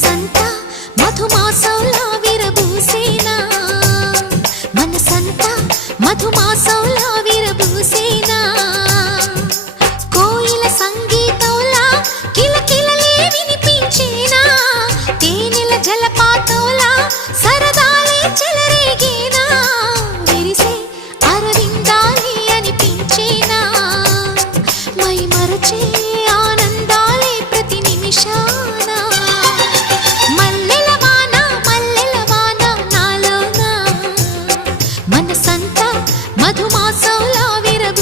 మనసంతా మధుమాసంలా విరబూసేనా మనసంతా మధుమాసంలా విరబూసేనా కోయిల సంగీతంలా కిలకిలలే వినిపించేనా తేనెల జలపాతంలా సరదాలే చెలరేగేనా విరిసే అరవిందాలి అనిపించేనా మై మరచే మనసంతా మధుమాసంలా విరవి